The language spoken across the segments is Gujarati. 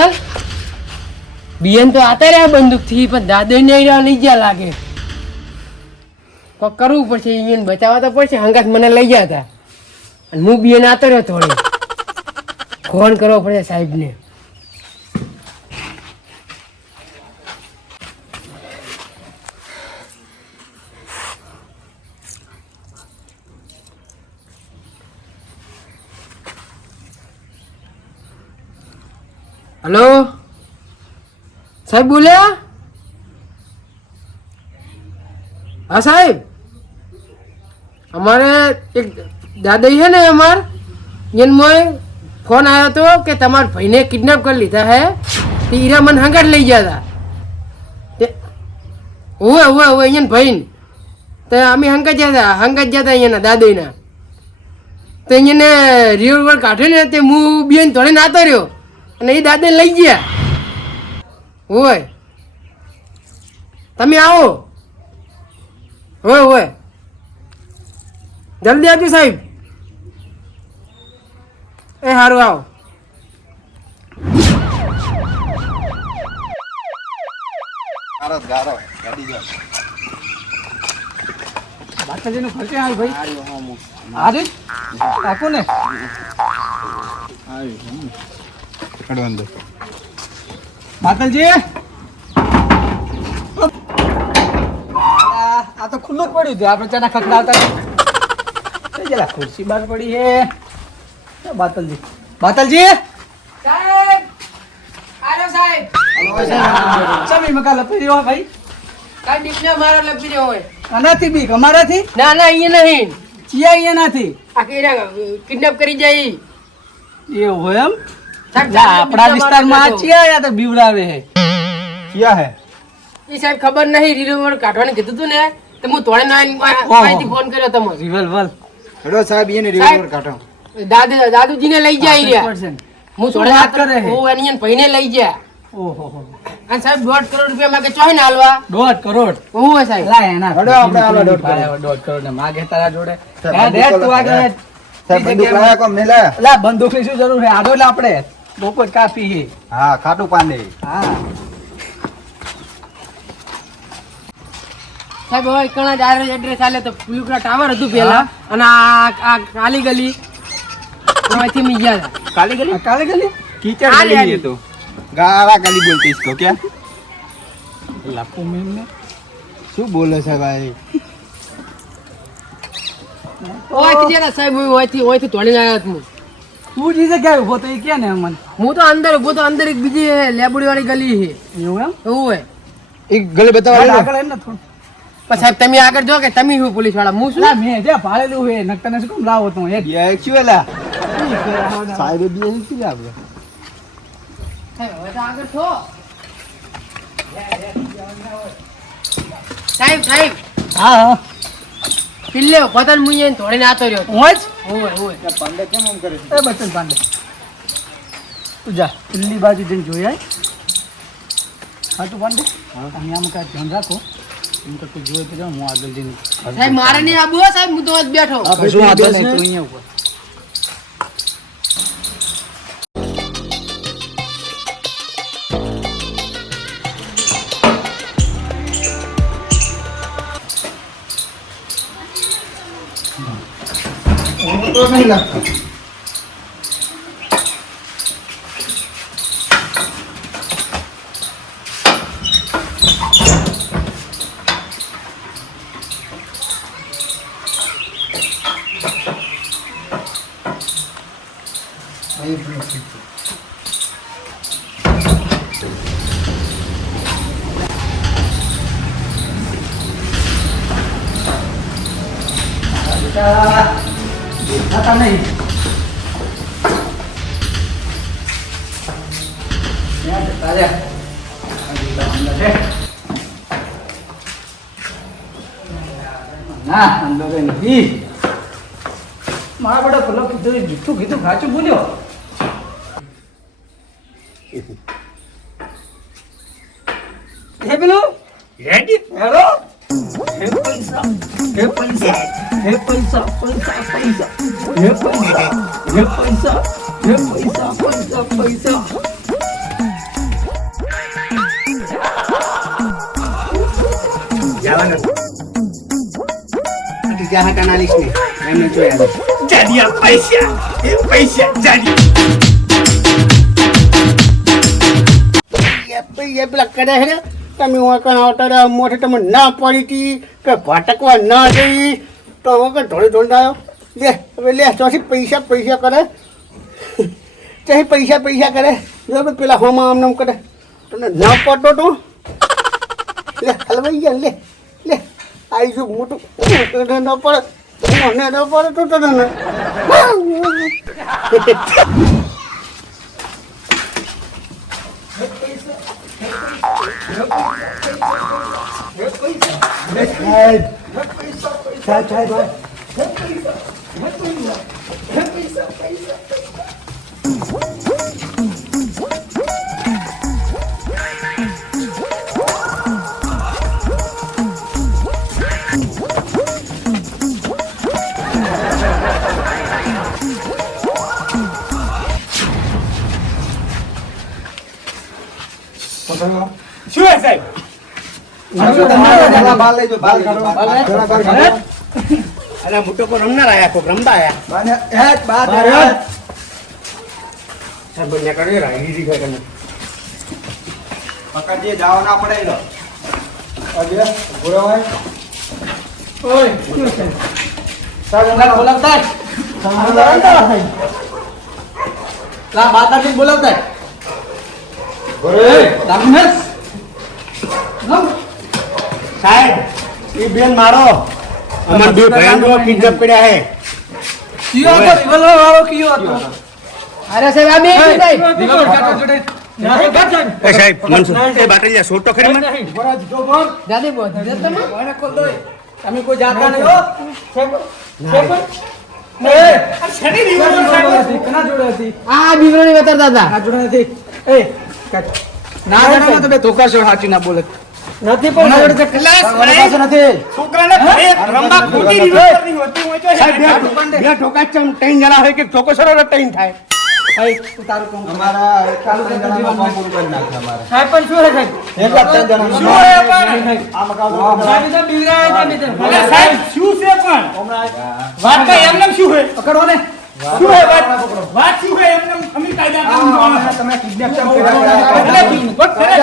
બાતલ બિયન તો આતા રહ્યા બંદૂક થી પણ દાદા ને લઈ ગયા લાગે કોક કરવું પડશે એને બચાવવા તો પડશે હંગાત મને લઈ ગયા હતા અને હું બિયન આતો રહ્યો થોડી ફોન કરવો પડશે સાહેબને हेलो साहब बोले हाँ साहब हमारे एक दादा है ना हमार जिनमें फोन आया तो कि तमार भाई ने किडनैप कर लीधा है तो हीरा मन हंगाट लई गया था हुआ इन भाई तो अमी हंगाट जाता ना दादा ना तो इन्हें रिवॉल्वर काढ़े ने ते मुँह बियन थोड़े नातो रहो અને એ દાદા લઈ ગયા હોય તમે આવો હોય જલ્દી આવજો સાહેબ એ સારું આવો બાતાજીનો ખર્ચે આવ ભાઈ આજે આકો ને બાતલજી આ તો ખુલ્લું જ પડ્યું હતું આપણે ચાના ખખડાવતા ખુરશી બહાર પડી હે બાતલજી સાહેબ આલો સાહેબ સમી મકા લપી રહ્યો ભાઈ કાઈ દીકને મારા લપી રહ્યો હોય આનાથી બીક અમારાથી ના અહીંયા નહીં ચિયા અહીંયાનાથી આ કેરા કિડનેપ કરી જાય એવું હોય એમ આપણા વિસ્તારમાં ચિયા તો બીવડાવે હે ક્યાં હે એ સાહેબ ખબર નહીં રિવોલ્વર કાઢવાનું કીધું તું ને તો હું તોડે ના ફોન કર્યો તમે રિવોલ્વર હેડો સાહેબ એને રિવોલ્વર કાઢો દાદુજીને લઈ જાય રહ્યા હું તોડે વાત કરે હે હું એની ભાઈને લઈ ગયા ઓહો અને સાહેબ 1.5 કરોડ રૂપિયા માગે ચોય ના આલવા 1.5 કરોડ હું હે સાહેબ લા એના હેડો આપણે આલો 1.5 કરોડ 1.5 કરોડ ને માગે તારા જોડે દે તું આગળ સાહેબ બંદૂક લાયા કોમ ને લાયા લા બંદૂક ની શું જરૂર છે આડો લે આપણે બોપત કાપી હે હા ખાટું પાંદે હા સાહેબ હવે કણા ડાયરેક્ટ એડ્રેસ આલે તો પુલુકરા ટાવર હતું પેલા અને આ કાલી ગલી અહીંથી મી ગયા હતા કાલે ગલી कीचड़ गली है तो गारा गली बोलते इसको क्या લાપુ મેને શું બોલે છે ભાઈ ઓય કીધે સાહેબ હું ઓયથી તોડીને આવ્યો છું તું જીજે ક્યાં ઉભો તો એ ક્યાં ને મન હું તો અંદર ઉભો તો અંદર એક બીજી લેબુડી વાળી ગલી છે એવું એમ એવું હોય એક ગલી બતાવો આગળ એમ ને થોડું પણ સાહેબ તમે આગળ જો કે તમે હું પોલીસ વાળા હું શું લા મેં જે ભાળેલું હે નકતને શું કેમ લાવો તો એ ये एक्चुअल साहिब भी है कि आप સાહેબ હા પિલ્લે પતન મુઈએ તોડીને આતો રહ્યો હું જ હોય पंडे क्या मन करे એ બચન પાંડે તું જા દિલ્હી બાજુ જઈને જોઈ આય ખાટું પાંડે અહીં આમ કાંઈ ધ્યાન રાખો એમ તો તું જોઈ તો જાઉં હું આગળ જઈને સાહેબ મારે નહીં આબુ સાહેબ હું તો જ બેઠો શું વાંધો નહીં તું અહીંયા ઉપર तो नहीं लगता आता नहीं यहाँ जता जा ना अंदर नहीं मारा बड़ा पलो किधर जितू किधर खाचू बोलियो हे बिलो हेलो हे पैसा हे पैसा हे पैसा पैसा पैसा हे पैसा हे पैसा हे पैसा पैसा पैसा બીજા હાટા ના લીશ ને એમને જોયા જાડિયા પૈસા જાડી એ પેલા કરે છે ને તમે વખત આવતા મોઢે તમે ના પડી હતી કે ભટકવા ના જઈ તો વખત થોડી થોડી આવ્યો લે હવે લે ચોથી પૈસા કરે ચોથી પૈસા કરે જો પેલા હોમાં આમ નામ કરે તને ના પડતો તો લે હલવાઈ ગયા લે લે આવી જો મોટું ન પડે મને ન પડે તો તને શું હે સાહેબ અરે મોટો કો રમનાર આયા કોક રમતા આયા સાહેબ બંને કરે રાઈ રી કરે પકડજે જાવ ના પડે લો અજે બોલો ભાઈ ઓય સાહેબ બોલાવતા લા બાતાજી બોલાવતા દામનેસ સાહેબ એ બેન મારો અમાર બે ભયંકર કિડનેપ કર્યા હે કયો હતો રિવોલ્વર વાળો કયો હતો અરે સાહેબ આ બે સાહેબ એ સાહેબ મનસુખ એ બાટલિયા છોટો ખરી મને દાદી બોલ તમે તમે કોઈ જાતા નહીં હો કના જોડે હતી આ બીવરણી બતાવતા હતા આ જોડે નથી એ ના જાણો તો બે ધોકા છો સાચી ના બોલે નથી પણ જોડે છે ક્લાસ પાસે નથી છોકરાને ઘરે રમવા ખોટી રીત કરવી હોતી હોય તો સાહેબ બે ઠોકા ચમ ત્રણ જણા હોય કે ચોકો સરો ત્રણ થાય ભાઈ તું તારું કામ અમારા ચાલુ જણામાં કામ પૂરું કરી નાખે અમારે સાહેબ પણ શું હે સાહેબ એક જ જણા શું હે પણ આ મકાન સાહેબ તો બિગડાયા છે મિત્ર અરે સાહેબ શું છે પણ વાત તો એમને શું હે પકડો ને શું હે વાત શું હે એમને અમે કાયદા કાનૂન જોવાના તમે કિડનેપ કેમ એટલે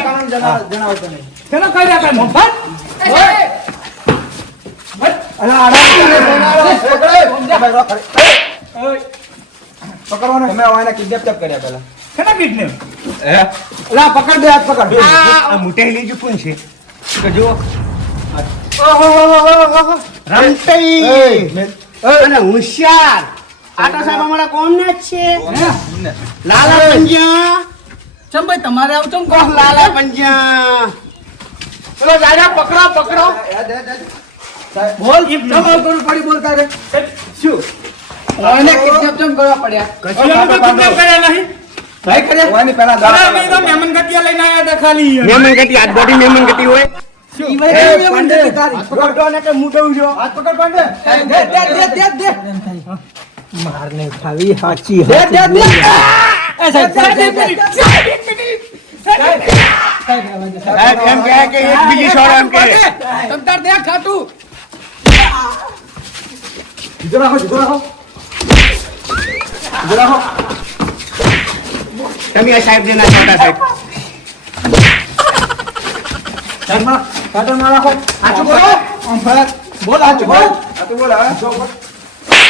કાનૂન જણાવો તમે કેનો કાયદા કાનૂન બસ પકડવાનો તમે આને કિડનેપ કેમ કર્યા પેલા કેના કિડનેપ લા પકડ દે હાથ પકડ આ મોટેલી જ કોણ છે કે જો રમતઈ અને હોશિયાર આટા સાહેબ અમારા કોમ ના જ છે લાલા પંજા ચમ ભાઈ તમારે આવું ચમ કોક લાલા પંજા ચલો દાદા પકડો બોલ ચમ કરું પડી બોલતા રે શું ઓને કિડનેપ ચમ કરવા પડ્યા અમે તો કિડનેપ કર્યા નહીં ભાઈ કરે ઓની પેલા અરે અમે તો મહેમાન ગતિયા લઈને આયા હતા ખાલી મેમન ગતિ હાથ બોડી મેમન ગતિ હોય ઈ ભાઈ પાંડે તારી પકડો ને કે મુટવું જો હાથ પકડ પાંડે દે મારને ખાવી હાચી દે એ સાહેબ એમ કહે કે એક બીજી છોડો એમ કહે તમતાર દે ખાટું જીતો રાખો તમે આ સાહેબ જેના છોટા સાહેબ કાટો માં રાખો આચું બોલો બોલ હાથ બોલ હાથ બોલ હા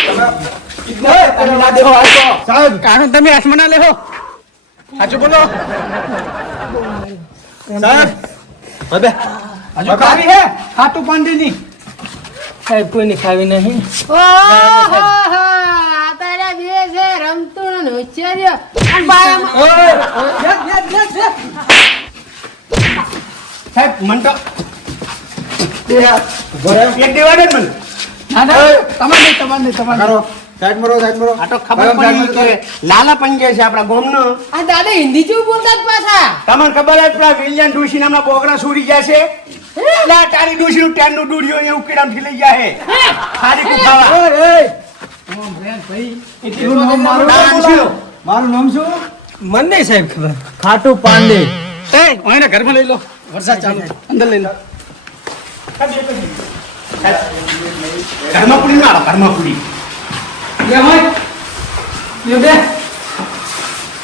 તમે ના દેહો આજો સાહેબ કાનો તમે આસમાના લેહો આચું બોલો સાહેબ હવે હજુ ખાવી હે ખાટું પાંડી ની સાહેબ કોઈની ખાવી નહીં તારા બે છે રમતું ને હોશિયાર અને બાયામાં સાહેબ મન તો એક દેવાડે ને મને તમારે કરો સાઈડ મરો આ તો ખબર પડી કે લાલા પંજે છે આપણા ગામનો આ દાદા હિન્દી જેવું બોલતા જ પાછા તમને ખબર હે પેલા વિલિયમ ડુસી નામના બોકડા સુરી ગયા છે લા તારી ડુસીનું ટેનનું ડુડિયો ને ઉકેડામથી લઈ ગયા હે ખાલી કુખાવા નામ શું? મારું નામ શું મને નહીં સાહેબ ખબર ખાટું પાંડે એ ઓયને ઘરમાં લઈ લો વરસાદ ચાલુ અંદર લઈ લો ઘરમાં પૂરી મારો ઘરમાં પૂરી બે હોય બે બે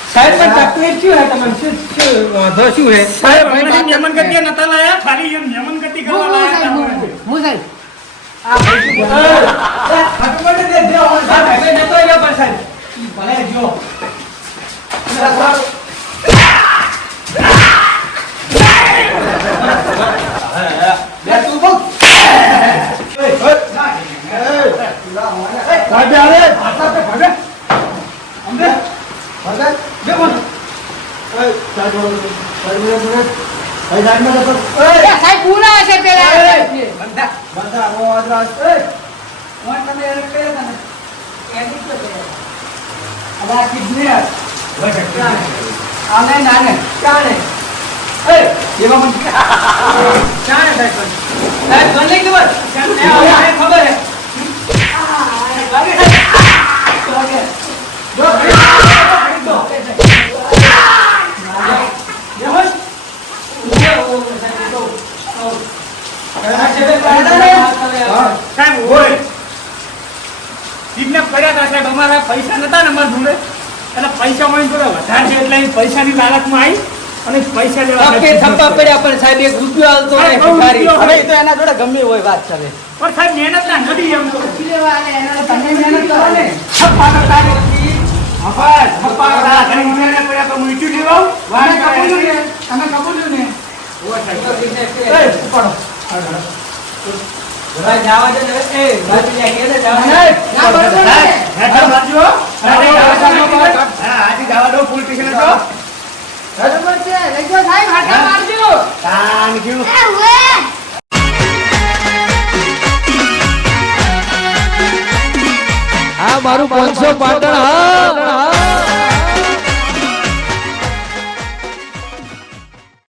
સાહેબ પણ તકલીફ શું હે તમને શું વાંધો શું હે સાહેબ હમણાં નિયમન ગતિ નતા લાયા ખાલી એમ નિયમન ગતિ કરવા લાયા હતા. હું સાહેબ આ ભાઈ હટપટ દે દે સાહેબ નતો આવ્યો પણ સાહેબ ઈ ભલે જો બે તું બોલ ભાગે આવે ભાગા તે ભાગે અમને ભાગે બે બોલ એ ચાલ બોલ ભાઈ સાઈડમાં જતો એ સાહેબ પૂરા હશે પેલા બંધા ઓ આદરાસ એ કોણ તમે એને કહ્યું તને એડિટ તો છે અલા કિડનેપ આને નાને ચાણે એ એવા મન ચાણે સાહેબ સાહેબ બને કે બસ ખબર હે લાગે લાગે સાહેબ હોય કિડનેપ કર્યા હતા સાહેબ અમારા પૈસા નતા ને અમારા જોડે એટલે પૈસા મળી જોડે વધારે છે એટલે એ પૈસાની લાલચમાં આવી અને પૈસા લેવા કે થપ્પા પડ્યા પણ સાહેબ એક રૂપિયો હાલતો સાહેબ, નહીં ભિખારી. રૂપિયો હવે તો એના જોડે ગમે હોય વાત ચાલે પણ સાહેબ મહેનત ના નથી એમ તો તમે મહેનત કરો ને થપ્પા તો તારી હતી. બસ પપ્પા ઘરે ઉઠાડ્યા પડ્યા તો હું ઈચ્છું લેવા તમે કબૂલ્યું ને તમે કબૂલ્યું ને એ ઉપાડો ભાઈ જાવા દે ને એ ભાઈ લે કે દે જાવા દે ના બરોબર છે. આજે જવા દો પોલીસ સ્ટેશન હતો બરોબર છે લઈ જાઓ સાહેબ હાથા મારજો થેન્ક યુ આ મારું 500 પાટણ હા